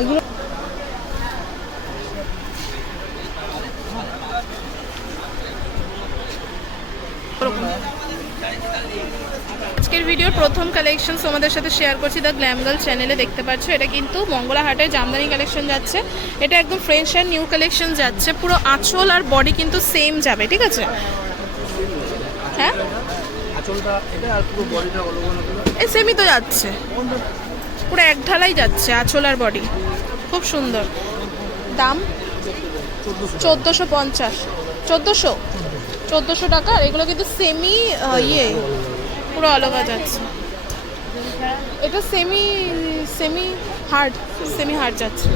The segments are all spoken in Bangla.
এগুলো আজকের ভিডিওর প্রথম কালেকশন তোমাদের সাথে শেয়ার করছি দ্য গ্ল্যাম গার্ল চ্যানেলে। দেখতে পাচ্ছ এটা কিন্তু মঙ্গলা হাটের জামদানি কালেকশন যাচ্ছে। এটা একদম ফ্রেশ অ্যান্ড নিউ কালেকশন যাচ্ছে। পুরো আঁচল আর বডি কিন্তু সেম যাবে, ঠিক আছে? হ্যাঁ এই সেমই তো যাচ্ছে, পুরো এক ঢালাই যাচ্ছে আঁচল আর বডি। খুব সুন্দর। দাম 1450, 1400 টাকা। এগুলো কিন্তু সেমি পুরো আলাদা যাচ্ছে। এটা সেমি হার্ড যাচ্ছে।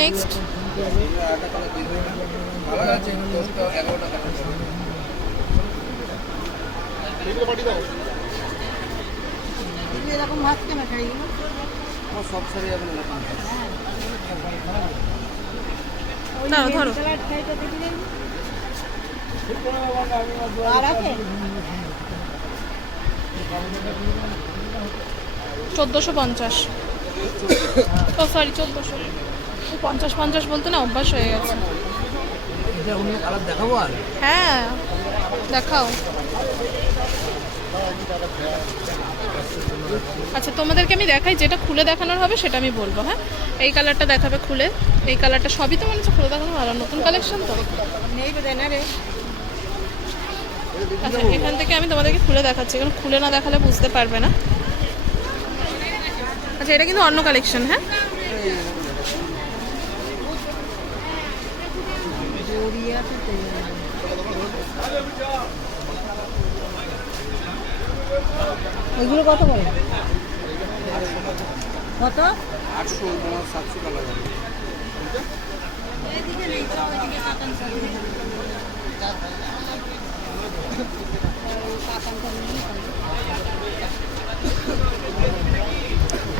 নেক্সট এরকম ভাত কেন খাই সব সারি যাবে না ধরো। আর আছে 1450। ও সরি 1400। 50 বলতে না অভ্যাস হয়ে গেছে। দেখাবো আর হ্যাঁ দেখাও। আচ্ছা তোমাদেরকে আমি দেখাই, যেটা খুলে দেখানোর হবে সেটা আমি বলবো। হ্যাঁ এই কালারটা দেখাবে খুলে। এই কালারটা সবই তো মনে হচ্ছে খুলে দেখানো ভালো, নতুন কালেকশন তো। নেই তো দেয় না রে। আচ্ছা এখান থেকে আমি তোমাদেরকে খুলে দেখাচ্ছি, কারণ খুলে না দেখালে বুঝতে পারবে না। আচ্ছা এটা কিন্তু অন্য কালেকশন। হ্যাঁ ওইগুলো কত বলে? কত? 800 700 টাকা লাগবে।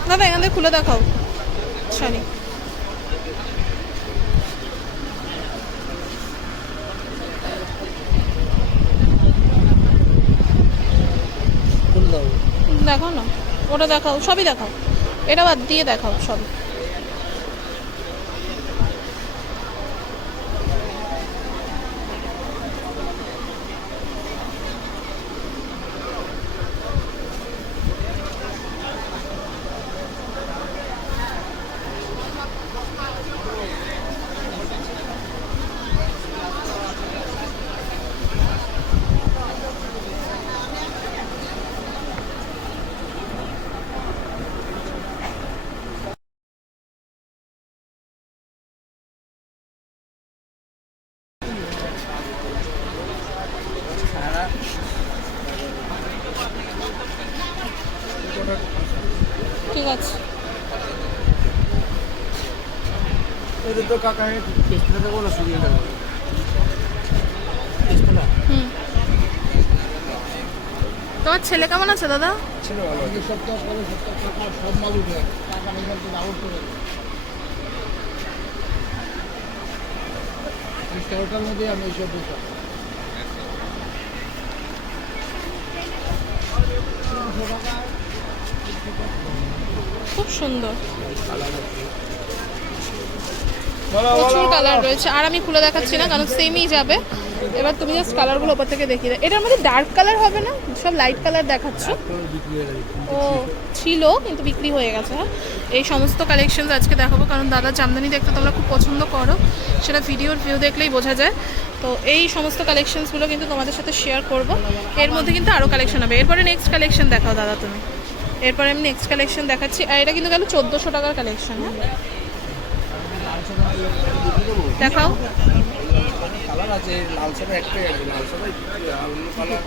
দাদা এখান থেকে খুলে দেখাও শাড়ি। দেখাও না, ওটা দেখাও, সবই দেখাও। এটা বাদ দিয়ে দেখাও সবই। ঠিক আছে এটা তো কাকা টেস্টটা দেবো না শুনিয়ে দেবো। তোমার ছেলে কেমন আছে দাদা? ছিল ভালো। এই সপ্তাহ পরে সব মাল উঠে টাকা নিয়ে আউট করে ওটার মধ্যে আমি এইসব দিতাম। খুব সুন্দর, প্রচুর কালার রয়েছে। আর আমি খুলে দেখাচ্ছি না কারণ সেমই যাবে। এবার তুমি জাস্ট কালারগুলো ওপর থেকে দেখিয়ে দাও। এটার মধ্যে ডার্ক কালার হবে না, সব লাইট কালার দেখাচ্ছ। ও ছিল কিন্তু বিক্রি হয়ে গেছে। হ্যাঁ এই সমস্ত কালেকশন আজকে দেখাবো, কারণ দাদা জামদানি দেখতে তোমরা খুব পছন্দ করো, সেটা ভিডিওর ভিউ দেখলেই বোঝা যায়। তো এই সমস্ত কালেকশনসগুলো কিন্তু তোমাদের সাথে শেয়ার করব। এর মধ্যে কিন্তু আরও কালেকশন হবে। এরপরে নেক্সট কালেকশন দেখাও দাদা তুমি। এরপরে আমি নেক্সট কালেকশন দেখাচ্ছি। আর এটা কিন্তু গেল 1400 টাকার কালেকশন। হ্যাঁ দেখাও। কালার আছে, লাল সাদা একটাই আছে, লাল সাদা অন্য কালার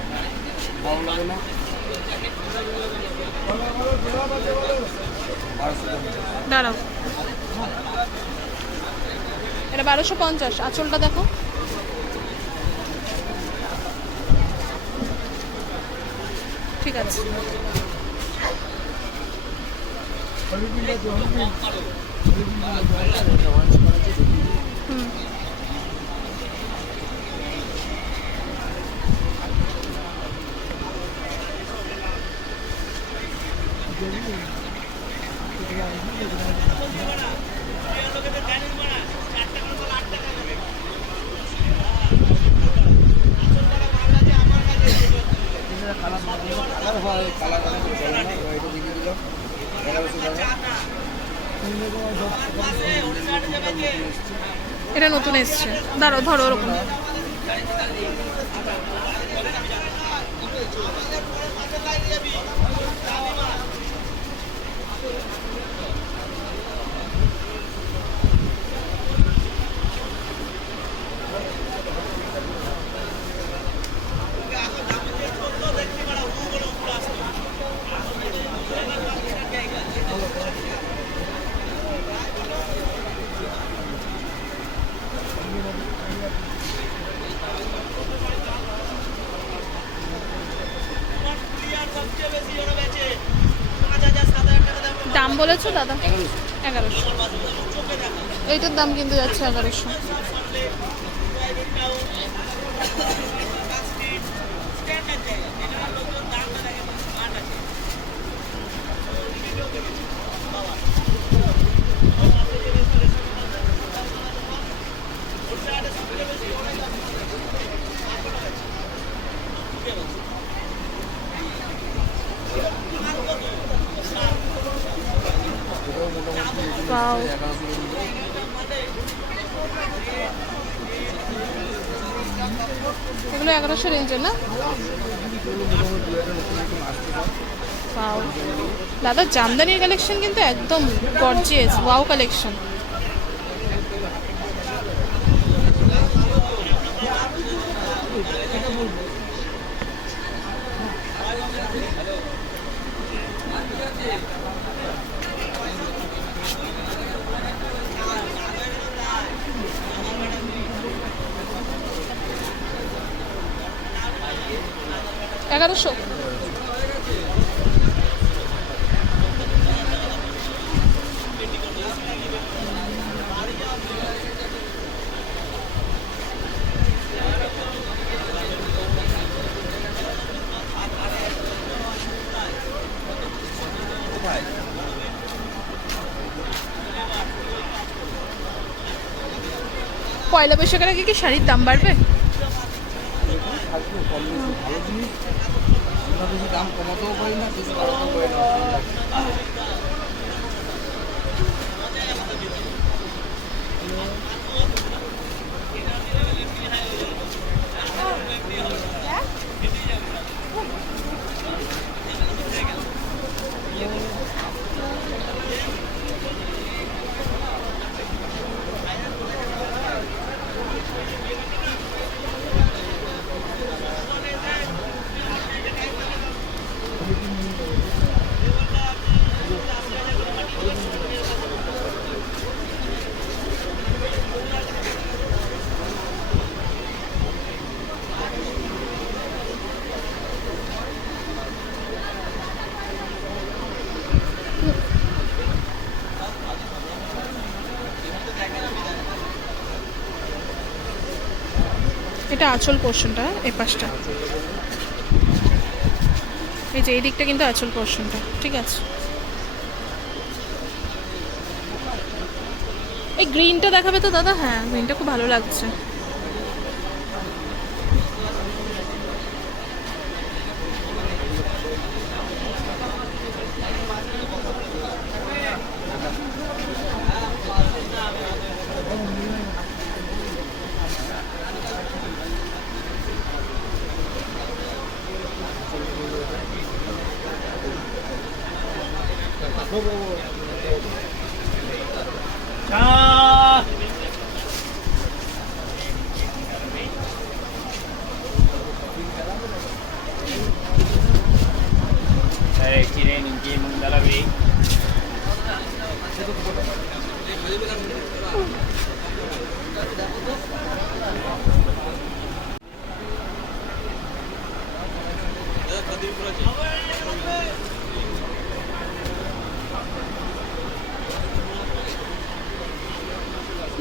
ভালো লাগে না। দাঁড়াও, এটা 1250। আঁচলটা দেখো। ঠিক আছে কালার আছে চলে না, এটা দেখিয়ে দিলাম 1100 টাকা। এটা নতুন এসছে, দাঁড়ো ধরো ওরকম। দাম বলেছো দাদা? 1100। এইটার দাম কিন্তু যাচ্ছে 1100। Wow. এগুলো 1100 রেঞ্জের না? Wow. দাদা জামদানির কালেকশন কিন্তু একদম গর্জিয়াস, ওয়াও কালেকশন। এগারোশো। পয়লা বৈশাখের আগে কি শাড়ির দাম বাড়বে? ভালো জিনিস, আমরা বেশি দাম কমাতেও পারি না, বেশি বাড়াতেও পারি না। এটা আঁচল পোর্শনটা, এই পাশটা, এই যে এই দিকটা কিন্তু আঁচল পোর্শনটা, ঠিক আছে। এই গ্রিনটা দেখাবে তো দাদা? হ্যাঁ, গ্রিনটা খুব ভালো লাগছে।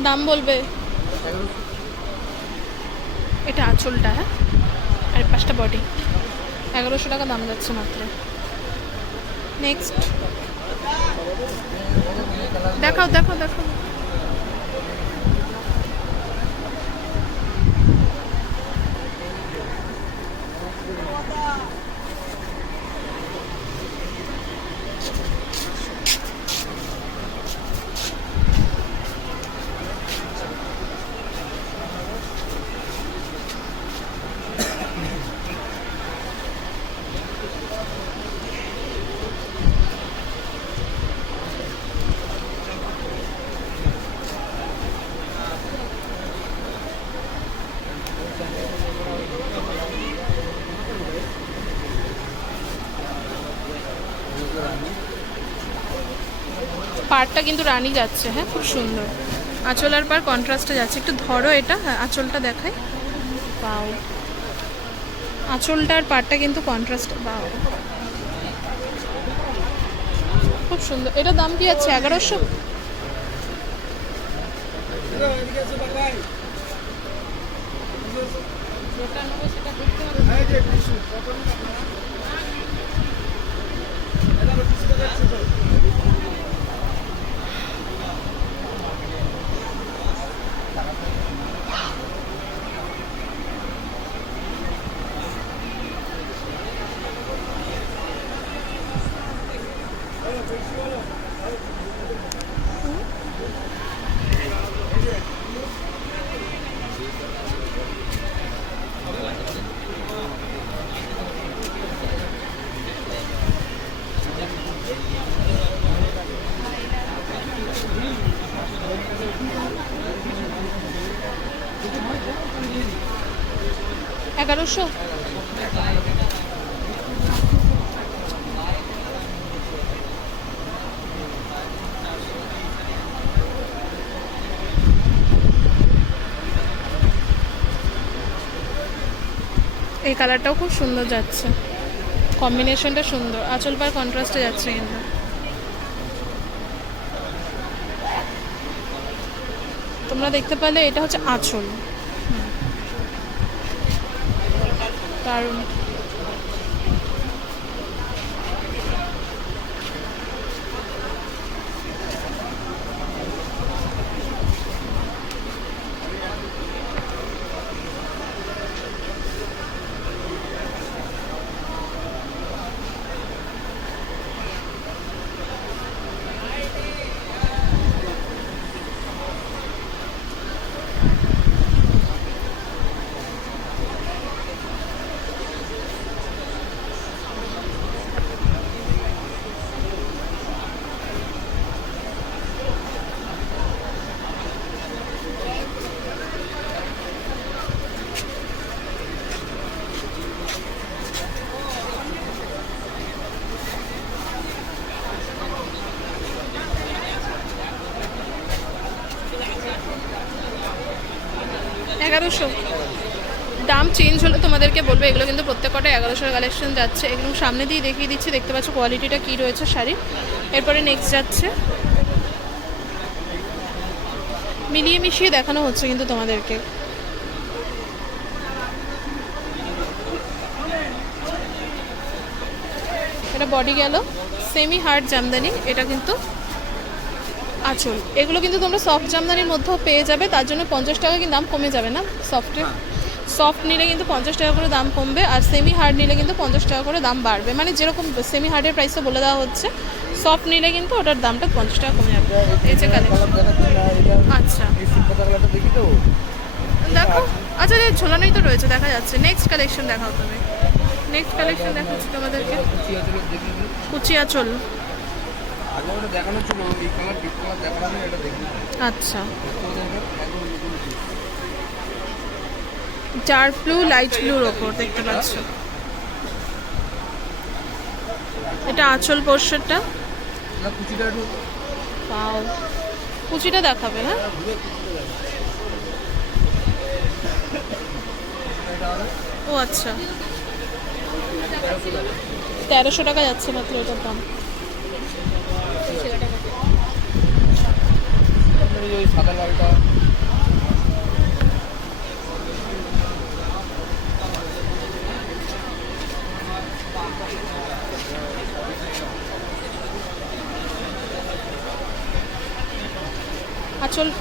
দাম বলবে? এটা আঁচলটা, হ্যাঁ, আর পাঁচটা বডি, 1100 টাকা দাম যাচ্ছে মাত্র। নেক্সট দেখাও দেখাও দেখাও। পাড়টা কিন্তু রানী যাচ্ছে, হ্যাঁ খুব সুন্দর। আঁচল আর পাড় কন্ট্রাস্টে যাচ্ছে। একটু ধরো এটা, হ্যাঁ আঁচলটা দেখাই। পাও আঁচলটার পাড়টা কিন্তু কন্ট্রাস্ট, বাও খুব সুন্দর। এটার দাম কি আছে? 1100। এগারোশো। এই কালারটাও খুব সুন্দর যাচ্ছে, কম্বিনেশনটা সুন্দর। আঁচল পাড় কন্ট্রাস্টে যাচ্ছে কিন্তু। তোমরা দেখতে পেলে এটা হচ্ছে আঁচল, কারণ এগারোশো। দাম চেঞ্জ হলে তোমাদেরকে বলবো। এগুলো কিন্তু প্রত্যেকটা 1100 কালেকশন যাচ্ছে। এগুলো সামনে দিয়ে দেখিয়ে দিচ্ছি, দেখতে পাচ্ছ কোয়ালিটিটা কী রয়েছে শাড়ির। এরপরে নেক্সট যাচ্ছে, মিলিয়ে মিশিয়ে দেখানো হচ্ছে কিন্তু তোমাদেরকে। এটা বডি গেল, সেমি হার্ড জামদানি। এটা কিন্তু আঁচল। এগুলো কিন্তু তোমরা সফট জামদানির মধ্যেও পেয়ে যাবে, তার জন্য 50 টাকা কিন্তু দাম কমে যাবে না। সফট নিলে কিন্তু 50 টাকা করে দাম কমবে, আর সেমি হার্ড নিলে কিন্তু 50 টাকা করে দাম বাড়বে। মানে যেরকম সেমি হার্ডের প্রাইসটা বলে দেওয়া হচ্ছে, সফট নিলে কিন্তু ওটার দামটা 50 টাকা কমে যাবে। এই যে কালেকশন। আচ্ছা দেখো, আচ্ছা ঝোলানোই তো রয়েছে, দেখা যাচ্ছে। নেক্সট কালেকশন দেখাও তুমি। নেক্সট কালেকশন দেখাচ্ছি তোমাদেরকে, কুচি আঁচল। আচ্ছা, ডার্ক ব্লু লাইট ব্লুর ওপর দেখতে পাচ্ছ। এটা আঁচল পোর্শনটা। পাও কুচিটা দেখাবে, হ্যাঁ ও আচ্ছা। 1300 টাকা যাচ্ছে মাত্র এটার দাম।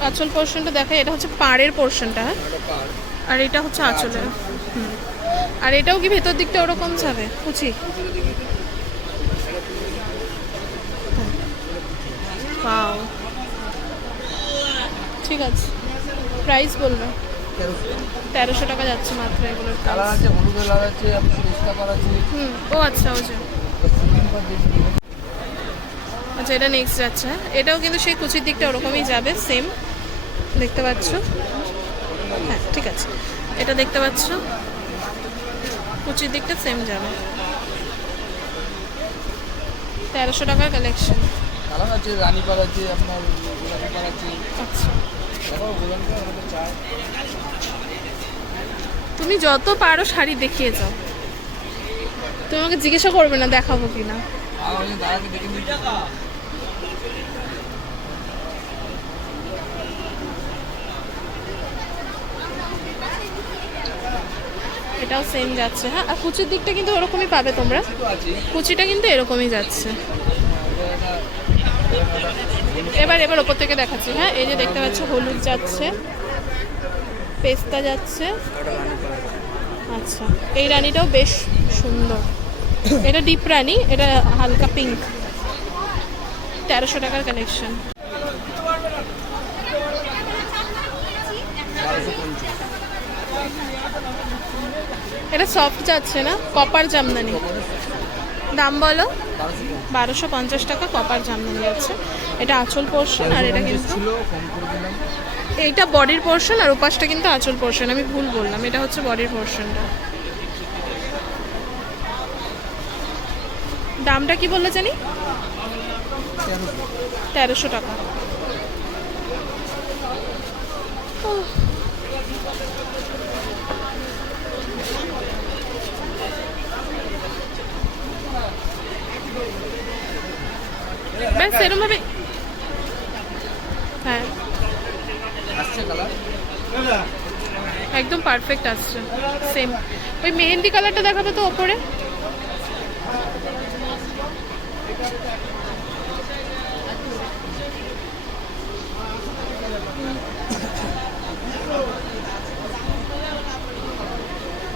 আঁচল পোর্শনটা দেখা, এটা হচ্ছে পাড়ের পোর্শনটা, হ্যাঁ, আর এটা হচ্ছে আঁচলের। আর এটাও কি ভেতর দিকটা ওরকম যাবে কুচি? পাও ঠিক আছে। প্রাইস বলবে? 1300 টাকা যাচ্ছে মাত্র এগুলোর। ও আচ্ছা, ও যে আচ্ছা, এটা নেক্সট যাচ্ছে। এটাও কিন্তু সেই কুচির দিকটা ওরকমই যাবে, সেম দেখতে পাচ্ছ। হ্যাঁ ঠিক আছে, এটা দেখতে পাচ্ছ কুচির দিকটা সেম যাবে। 1300 টাকার কালেকশন। কালার আছে, রানী পাড় আছে, আপনার গোলাপি পাড় আছে। আচ্ছা, দেখো গোলাপি পাড় আমাদের চাই। তুমি যত পারো শাড়ি দেখিয়ে যাও, তুমি আমাকে জিজ্ঞাসা করবে না দেখাবো কি না। আর ওই দাদাকে দেখে নিচ্ছি। এটাও সেম যাচ্ছে। হ্যাঁ, আর কুচির দিকটা কিন্তু ওরকমই পাবে তোমরা, তো আছে কুচিটা কিন্তু এরকমই যাচ্ছে। এবার ওপর থেকে দেখাচ্ছি। হ্যাঁ, এই যে দেখতে পাচ্ছ হলুদ যাচ্ছে, পেস্তা যাচ্ছে। আচ্ছা, এই রানীটাও বেশ সুন্দর, এটা ডিপ রানী, এটা হালকা পিঙ্ক। 1300 টাকার কালেকশন। এটা সফট যাচ্ছে না, কপার জামদানি। দাম বলো? 1250 টাকা কপার জামদানি যাচ্ছে। এটা আঁচল পোর্শন, আর এটা কিন্তু ছিল কম করে দিলাম। এইটা বডির পোর্শন, আর ওপাশটা কিন্তু আঁচল পোর্শন। আমি ভুল বললাম, এটা হচ্ছে বডির পোর্শনটা। দামটা কি বললে জানি? 1300 টাকা। ওহ, ব্যাস এরকম ভাবে। হ্যাঁ, আসছে কালার। একদম পারফেক্ট আসছে, সেম। ওই মেহেন্দি কালারটা দেখাবে তো ওপরে।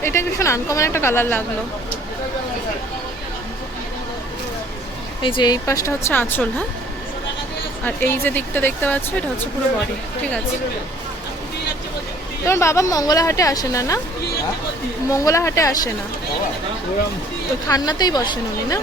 এটা ভীষণ আনকমন একটা কালার লাগলো। এই যে এই পাশটা হচ্ছে আঁচল। হ্যাঁ, আর এই যে দিকটা দেখতে পাচ্ছ এটা হচ্ছে পুরো বডি। ঠিক আছে, তোমার বাবা মঙ্গলাহাটে আসে না? না, মঙ্গলাহাটে আসে না, ওই খান্নাতেই বসেন উনি না?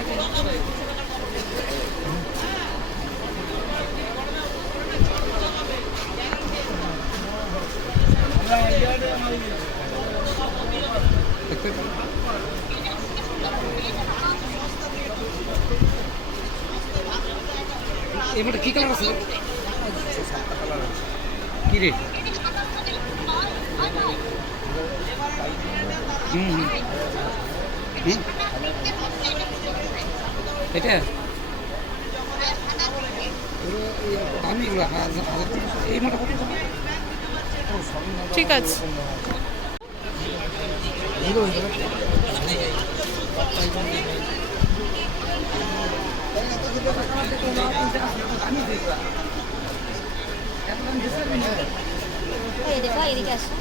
এবারে কি কালার আছে? কি রে? এটা দামি এই মাটা কত? ঠিক আছে, এই দেখো এদিকে আসো।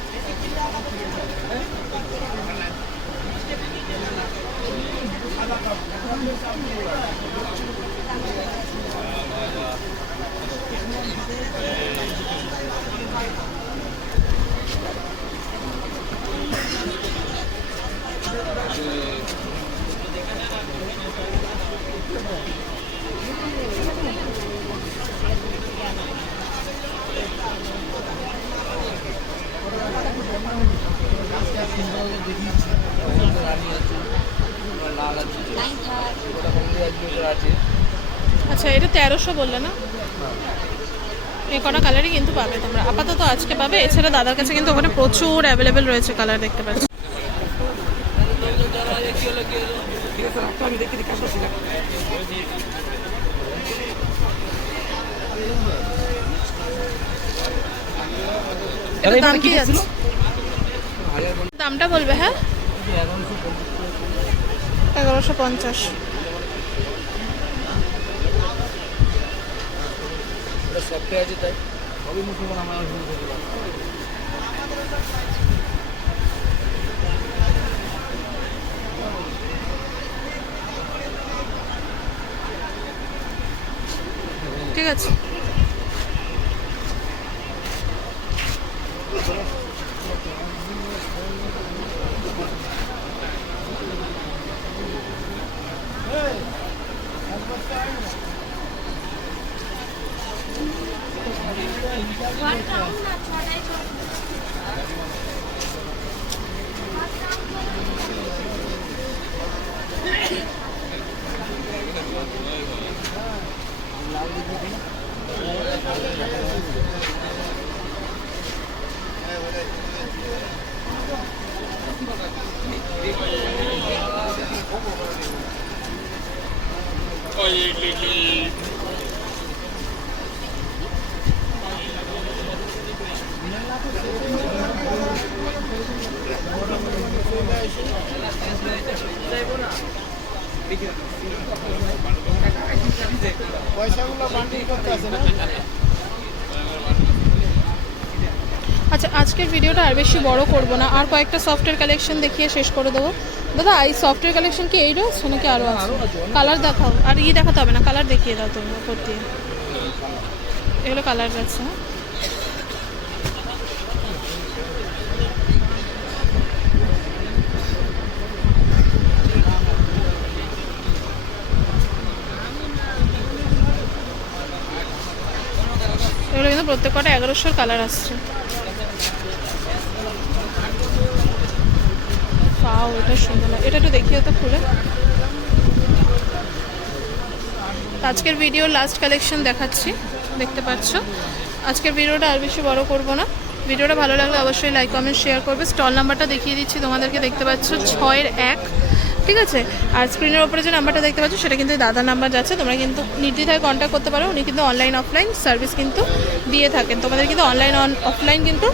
আচ্ছা, এটা 1300 বললে না? এই কটা কালারই কিন্তু পাবে তোমরা, আপাতত আজকে পাবে। এছাড়া দাদার কাছে কিন্তু ওখানে প্রচুর অ্যাভেলেবেল রয়েছে কালার, দেখতে পাচ্ছ। এটার দাম কি আছে? দামটা বলবে। হ্যাঁ, 1150। সফটে আছে তাই সবই মুসলমান আমার ঠিক আছে। আচ্ছা, আজকের ভিডিওটা আর বেশি বড় করব না, আর কয়েকটা সফটওয়্যার কালেকশন দেখিয়ে শেষ করে দেবো। দাদা এই সফটওয়্যার কালেকশন কি এই রয়েছে নাকি আরও আছে? কালার দেখাও, আর দেখাতে হবে না, কালার দেখিয়ে দাও তুমি উপর দিয়ে। এগুলো কালার আছে। এগুলো কিন্তু প্রত্যেক কটা 1100 কালার আসছে। পাও, এটা সুন্দর লাগে, এটা একটু দেখিও তো খুলে। আজকের ভিডিও লাস্ট কালেকশন দেখাচ্ছি, দেখতে পাচ্ছ। আজকের ভিডিওটা আর বেশি বড় করব না। ভিডিওটা ভালো লাগলে অবশ্যই লাইক কমেন্ট শেয়ার করবে। স্টল নাম্বারটা দেখিয়ে দিচ্ছি তোমাদেরকে, দেখতে পাচ্ছ 6-1, ঠিক আছে। আর স্ক্রিনের ওপরে যে নাম্বারটা দেখতে পাচ্ছ সেটা কিন্তু দাদার নাম্বার যাচ্ছে, তোমরা কিন্তু নির্দ্বিধায় কন্ট্যাক্ট করতে পারো। উনি কিন্তু অনলাইন অফলাইন সার্ভিস কিন্তু দিয়ে থাকেন, তোমাদের কিন্তু অনলাইন অফলাইন কিন্তু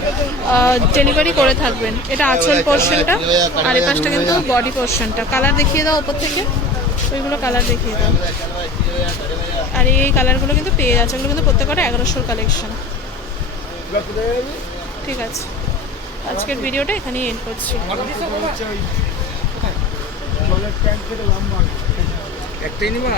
ডেলিভারি করে থাকবেন। এটা আঁচল পোর্শনটা, আর এই পাশটা কিন্তু বডি পোর্শনটা। কালার দেখিয়ে দাও ওপর থেকে, ওইগুলো কালার দেখিয়ে দাও। আর এই কালারগুলো কিন্তু পেয়ে যাচ্ছে, এগুলো কিন্তু প্রত্যেকটা 1100 কালেকশন, ঠিক আছে। আজকের ভিডিওটা এখানেই এন্ড করছি। একটাই নিবা।